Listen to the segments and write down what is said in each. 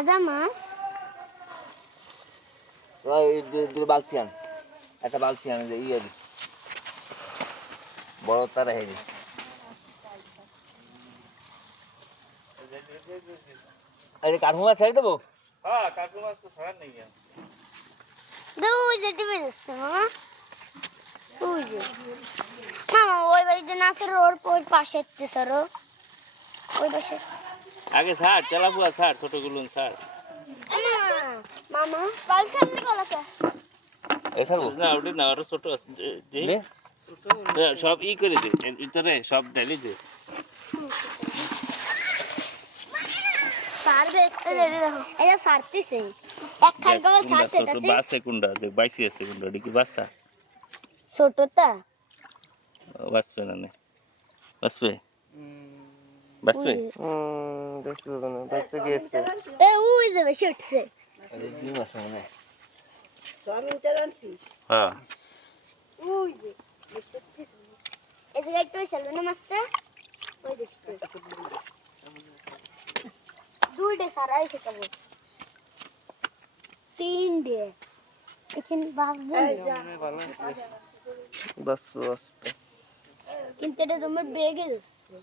আদামাস ওই দুই বালতি আন একটা বালতি আন যে ইয়ে বড় তারা আরে কাঠুম মাছ ছেড়ে দেবো মামা ওই বাড়িতে না স্যার ওর পাশে স্যার ওই পাশে আগে ছাড় চলা পুয়া ছাড় ছোট গুলুন ছাড় ছোট बस में बस में बस गए से ए वो इधर से शर्ट से अरे भी मसा है स्वामी चरण सी हां ओए ये तो इधर तो चलो नमस्ते दूर डे सारा ऐसे चलो तीन डे लेकिन बाप बोल बस बस किंतु तो मैं बेगे दस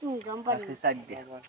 No, no, no. ah, tu no. limpiador